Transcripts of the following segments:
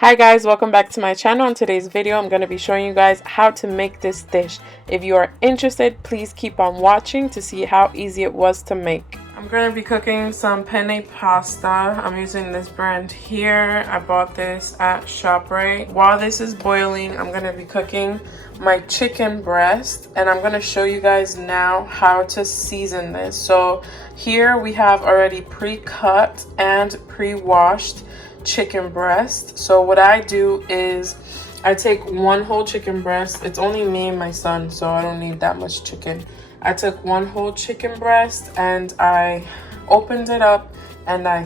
Hi guys, welcome back to my channel. In today's video, I'm going to be showing you guys how to make this dish. If you are interested, please keep on watching to see how easy it was to make. I'm going to be cooking some penne pasta. I'm using this brand here. I bought this at ShopRite. While this is boiling, I'm going to be cooking my chicken breast, and I'm going to show you guys now how to season this. So here we have already pre-cut and pre-washed chicken breast. So what I do is I take one whole chicken breast. It's only me and my son, so I don't need that much chicken. I took one whole chicken breast and I opened it up and I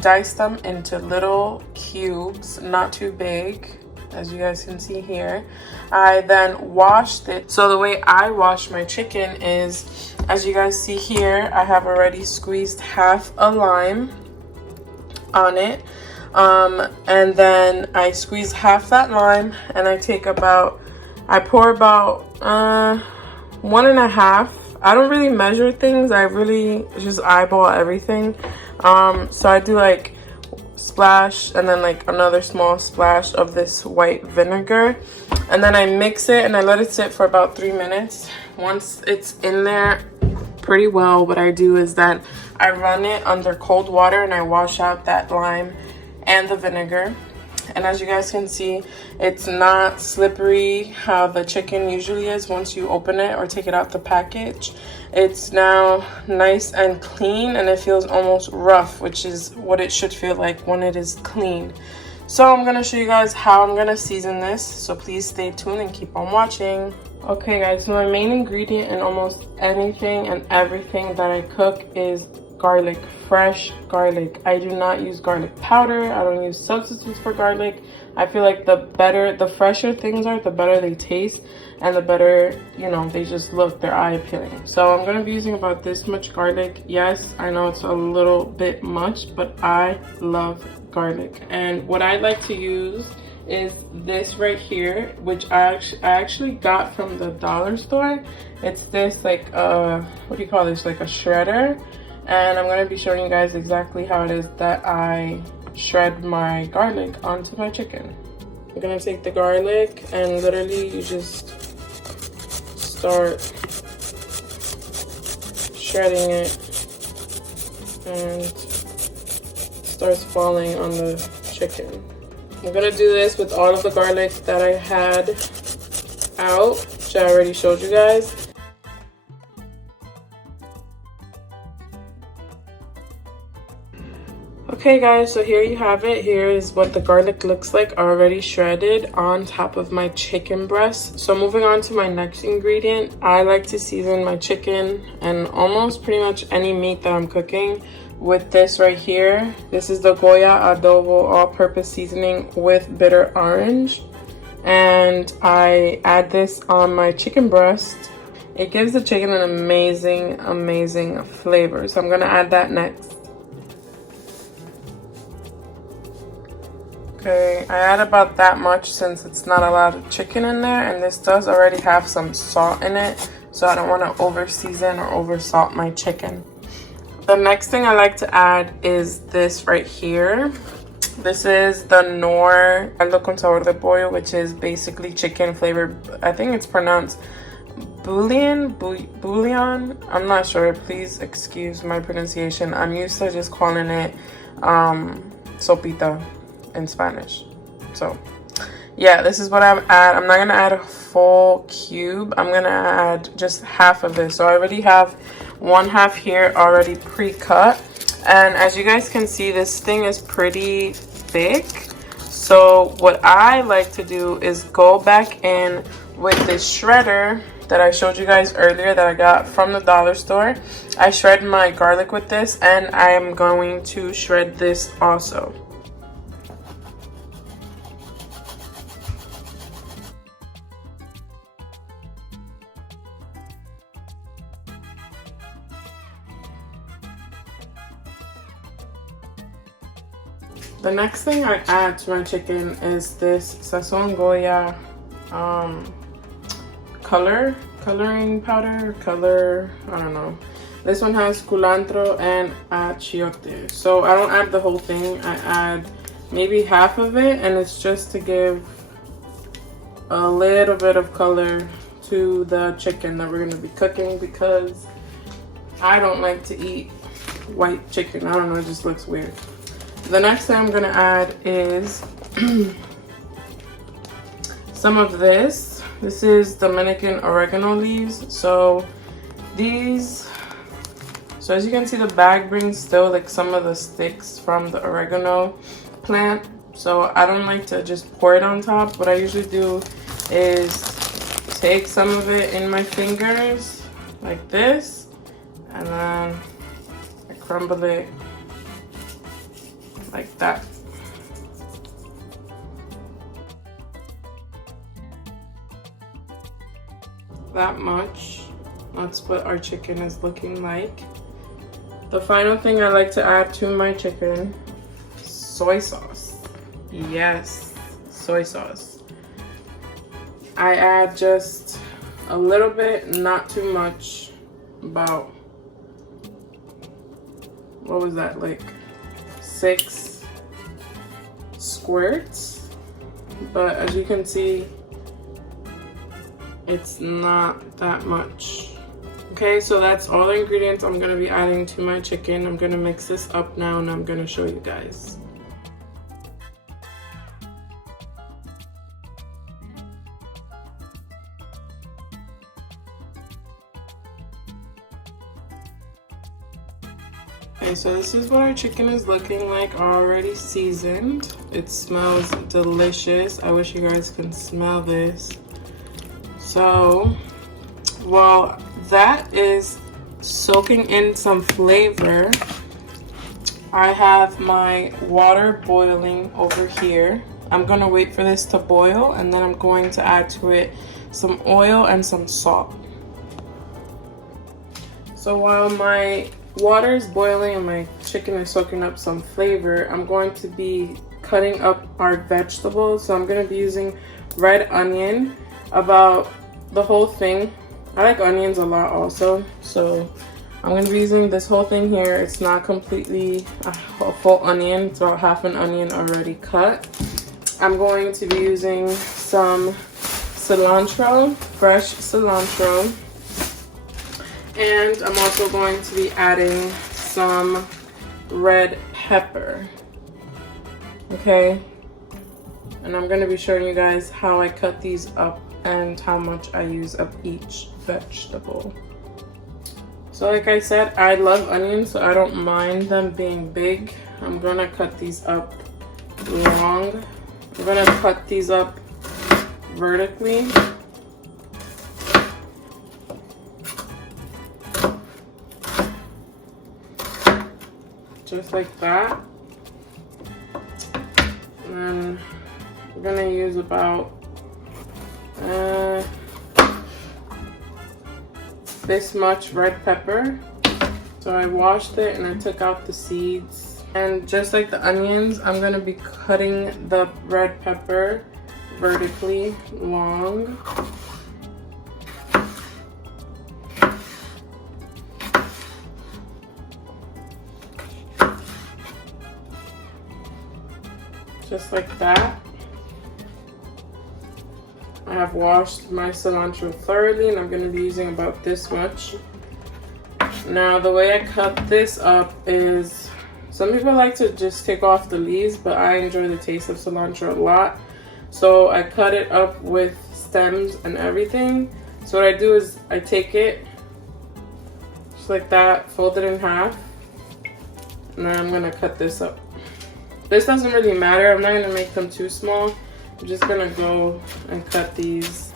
diced them into little cubes, not too big, as you guys can see here. I then washed it. So the way I wash my chicken is, as you guys see here, I have already squeezed half a lime on it. And then I squeeze half that lime and I pour about 1.5. I don't really measure things. I really just eyeball everything. So I do like splash and then like another small splash of this white vinegar, and then I mix it and I let it sit for about 3 minutes. Once it's in there pretty well, what I do is that I run it under cold water and I wash out that lime and the vinegar. And as you guys can see, it's not slippery how the chicken usually is once you open it or take it out the package. It's now nice and clean, and it feels almost rough, which is what it should feel like when it is clean. So I'm gonna show you guys how I'm gonna season this, so please stay tuned and keep on watching. Okay guys, so my main ingredient in almost anything and everything that I cook is garlic, fresh garlic. I do not use garlic powder. I don't use substitutes for garlic. I feel like the fresher things are, the better they taste, and the better, you know, they just look, they're eye appealing. So I'm gonna be using about this much garlic. Yes, I know it's a little bit much, but I love garlic. And what I like to use is this right here, which I actually got from the dollar store. It's this like what do you call this, like a shredder. And I'm going to be showing you guys exactly how it is that I shred my garlic onto my chicken. I'm going to take the garlic and literally you just start shredding it, and it starts falling on the chicken. I'm going to do this with all of the garlic that I had out, which I already showed you guys. Okay guys, so here you have it. Here is what the garlic looks like already shredded on top of my chicken breast. So moving on to my next ingredient, I like to season my chicken and almost pretty much any meat that I'm cooking with this right here. This is the Goya Adobo all-purpose seasoning with bitter orange. And I add this on my chicken breast. It gives the chicken an amazing flavor. So I'm gonna add that next. Okay, I add about that much since it's not a lot of chicken in there, and this does already have some salt in it, so I don't want to over season or over salt my chicken. The next thing I like to add is this right here. This is the Knorr caldo con sabor de pollo, which is basically chicken flavored. I think it's pronounced bouillon. I'm not sure, please excuse my pronunciation. I'm used to just calling it sopita in Spanish. So yeah, this is what I'm I'm not gonna add a full cube. I'm gonna add just half of this. So I already have 1/2 here already pre-cut, and as you guys can see, this thing is pretty thick. So what I like to do is go back in with this shredder that I showed you guys earlier that I got from the dollar store. I shred my garlic with this, and I am going to shred this also. The next thing I add to my chicken is this Sazon Goya coloring powder, I don't know. This one has culantro and achiote. So I don't add the whole thing. I add maybe half of it, and it's just to give a little bit of color to the chicken that we're going to be cooking, because I don't like to eat white chicken. I don't know, it just looks weird. The next thing I'm going to add is some of this. This is Dominican oregano leaves. So these, so as you can see, the bag brings still like some of the sticks from the oregano plant. So I don't like to just pour it on top. What I usually do is take some of it in my fingers like this, and then I crumble it like that. That much. That's what our chicken is looking like. The final thing I like to add to my chicken, soy sauce. Yes, soy sauce. I add just a little bit, not too much, about, what was that, like 6 squirts. But as you can see, it's not that much. Okay, so that's all the ingredients I'm gonna be adding to my chicken. I'm gonna mix this up now and I'm gonna show you guys. Okay, so this is what our chicken is looking like, already seasoned. It smells delicious. I wish you guys can smell this. So while that is soaking in some flavor, I have my water boiling over here. I'm gonna wait for this to boil, and then I'm going to add to it some oil and some salt. So while my water is boiling and my chicken is soaking up some flavor, I'm going to be cutting up our vegetables. So I'm gonna be using red onion, about the whole thing. I like onions a lot also, so I'm going to be using this whole thing here. It's not completely a full onion, it's about half an onion already cut. I'm going to be using some cilantro, fresh cilantro, and I'm also going to be adding some red pepper. Okay, and I'm going to be showing you guys how I cut these up and how much I use of each vegetable. So like I said, I love onions, so I don't mind them being big. I'm gonna cut these up long. I'm gonna cut these up vertically. Just like that. And then I'm gonna use about this much red pepper. So I washed it and I took out the seeds. And just like the onions, I'm gonna be cutting the red pepper vertically long. Just like that. I have washed my cilantro thoroughly, and I'm going to be using about this much. Now the way I cut this up is, some people like to just take off the leaves, but I enjoy the taste of cilantro a lot. So I cut it up with stems and everything. So what I do is I take it just like that, fold it in half, and then I'm going to cut this up. This doesn't really matter. I'm not going to make them too small. I'm just gonna go and cut these.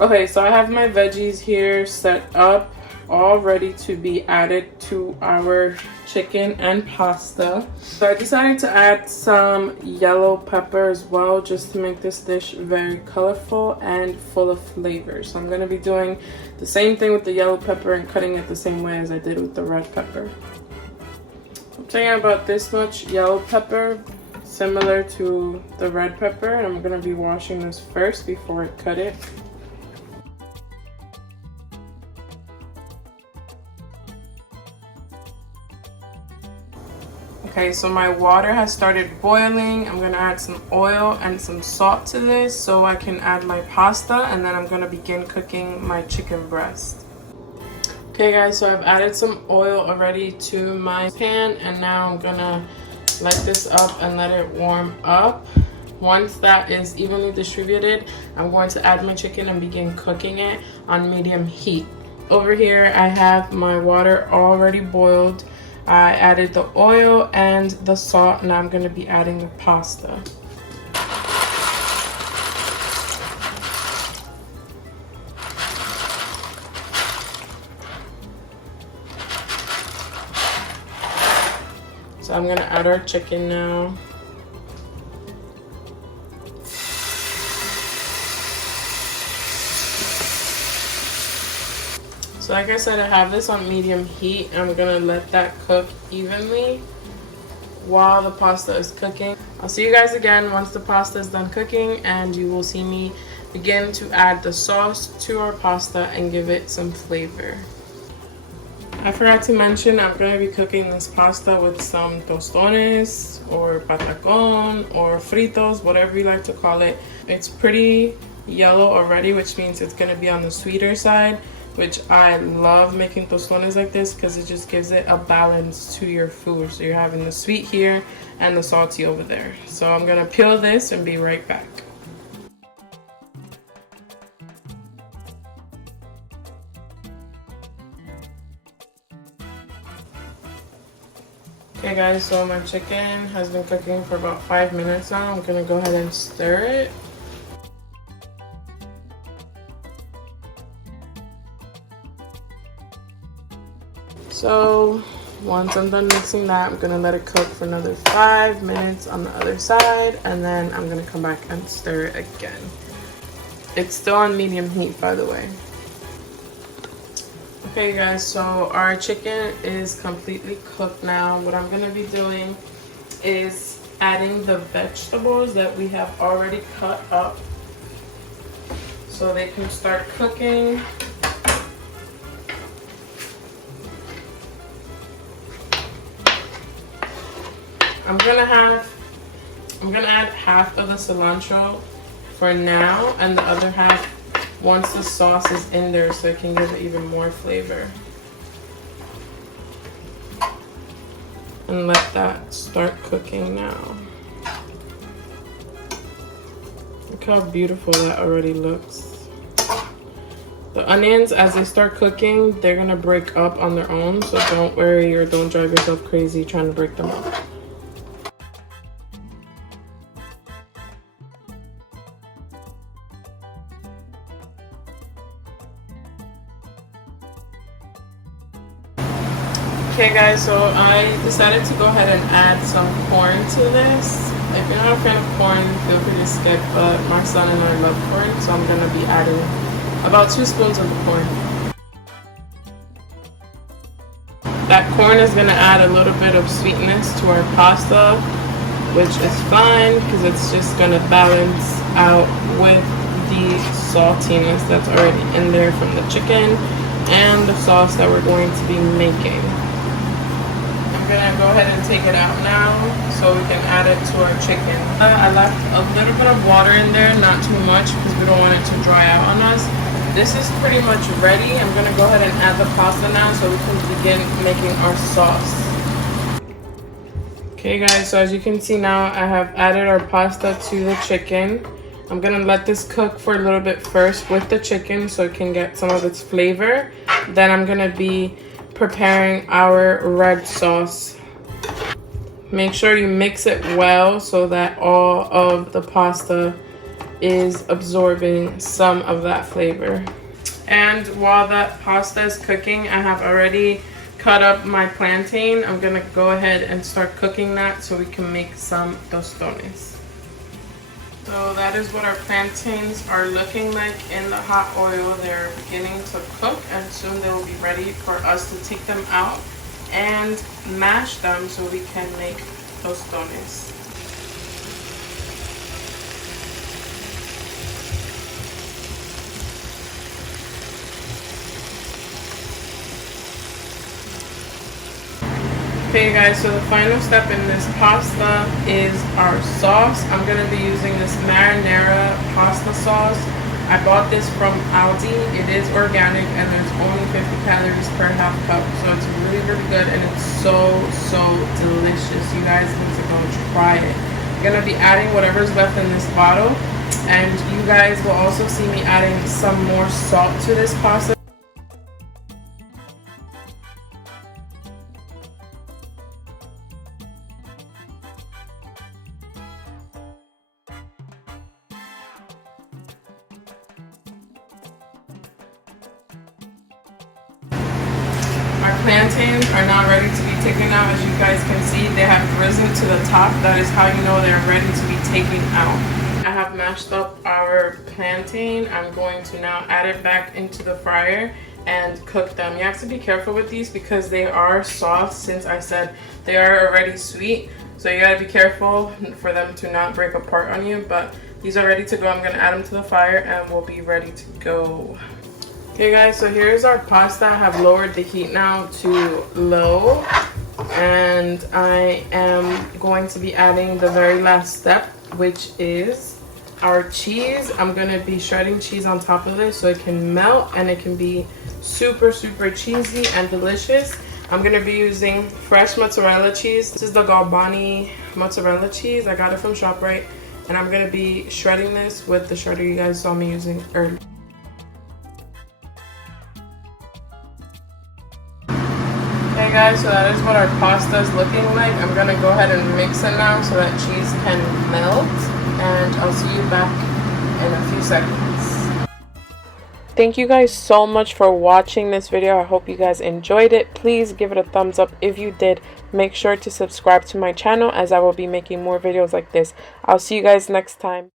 Okay, so I have my veggies here set up, all ready to be added to our chicken and pasta. So I decided to add some yellow pepper as well, just to make this dish very colorful and full of flavor. So I'm gonna be doing the same thing with the yellow pepper and cutting it the same way as I did with the red pepper. I'm taking about this much yellow pepper, similar to the red pepper, and I'm going to be washing this first before I cut it. Okay, so my water has started boiling. I'm gonna add some oil and some salt to this so I can add my pasta, and then I'm gonna begin cooking my chicken breast. Okay guys, so I've added some oil already to my pan, and now I'm gonna light this up and let it warm up. Once that is evenly distributed, I'm going to add my chicken and begin cooking it on medium heat. Over here, I have my water already boiled. I added the oil and the salt, and I'm gonna be adding the pasta. So I'm gonna add our chicken now. So like I said, I have this on medium heat. I'm gonna let that cook evenly while the pasta is cooking. I'll see you guys again once the pasta is done cooking, and you will see me begin to add the sauce to our pasta and give it some flavor. I forgot to mention, I'm going to be cooking this pasta with some tostones or patacón or fritos, whatever you like to call it. It's pretty yellow already, which means it's going to be on the sweeter side, which I love making tostones like this because it just gives it a balance to your food. So you're having the sweet here and the salty over there. So I'm going to peel this and be right back. Okay guys, so my chicken has been cooking for about 5 minutes now. I'm gonna go ahead and stir it. So once I'm done mixing that, I'm gonna let it cook for another 5 minutes on the other side, and then I'm gonna come back and stir it again. It's still on medium heat, by the way. Okay guys, so our chicken is completely cooked now. What I'm gonna be doing is adding the vegetables that we have already cut up so they can start cooking. I'm gonna add half of the cilantro for now, and the other half once the sauce is in there, so it can give it even more flavor. And let that start cooking now. Look how beautiful that already looks. The onions, as they start cooking, they're gonna break up on their own, so don't worry or don't drive yourself crazy trying to break them up. Okay guys, so I decided to go ahead and add some corn to this. If you're not a fan of corn, feel free to skip, but my son and I love corn, so I'm gonna be adding about 2 spoons of the corn. That corn is gonna add a little bit of sweetness to our pasta, which is fine because it's just gonna balance out with the saltiness that's already in there from the chicken and the sauce that we're going to be making. I'm gonna go ahead and take it out now so we can add it to our chicken. I left a little bit of water in there, not too much because we don't want it to dry out on us. This is pretty much ready. I'm gonna go ahead and add the pasta now so we can begin making our sauce. Okay guys, so as you can see now, I have added our pasta to the chicken. I'm gonna let this cook for a little bit first with the chicken so it can get some of its flavor. Then I'm gonna be preparing our red sauce. Make sure you mix it well so that all of the pasta is absorbing some of that flavor. And while that pasta is cooking, I have already cut up my plantain. I'm gonna go ahead and start cooking that so we can make some tostones. So that is what our plantains are looking like in the hot oil. They're beginning to cook, and soon they will be ready for us to take them out and mash them so we can make tostones. Okay guys, so the final step in this pasta is our sauce. I'm going to be using this marinara pasta sauce. I bought this from Aldi. It is organic and there's only 50 calories per half cup. So it's really, really good and it's so delicious. You guys need to go try it. I'm going to be adding whatever's left in this bottle. And you guys will also see me adding some more salt to this pasta. Our plantains are now ready to be taken out. As you guys can see, they have risen to the top. That is how you know they're ready to be taken out. I have mashed up our plantain. I'm going to now add it back into the fryer and cook them. You have to be careful with these because they are soft, since I said they are already sweet. So you gotta be careful for them to not break apart on you. But these are ready to go. I'm gonna add them to the fire and we'll be ready to go. Okay guys, so here's our pasta. I have lowered the heat now to low, and I am going to be adding the very last step, which is our cheese. I'm going to be shredding cheese on top of this so it can melt and it can be super cheesy and delicious. I'm going to be using fresh mozzarella cheese. This is the Galbani mozzarella cheese. I got it from ShopRite, and I'm going to be shredding this with the shredder you guys saw me using earlier. Okay guys, so that is what our pasta is looking like. I'm gonna go ahead and mix it now so that cheese can melt, and I'll see you back in a few seconds. Thank you guys so much for watching this video. I hope you guys enjoyed it. Please give it a thumbs up if you did. Make sure to subscribe to my channel, as I will be making more videos like this. I'll see you guys next time.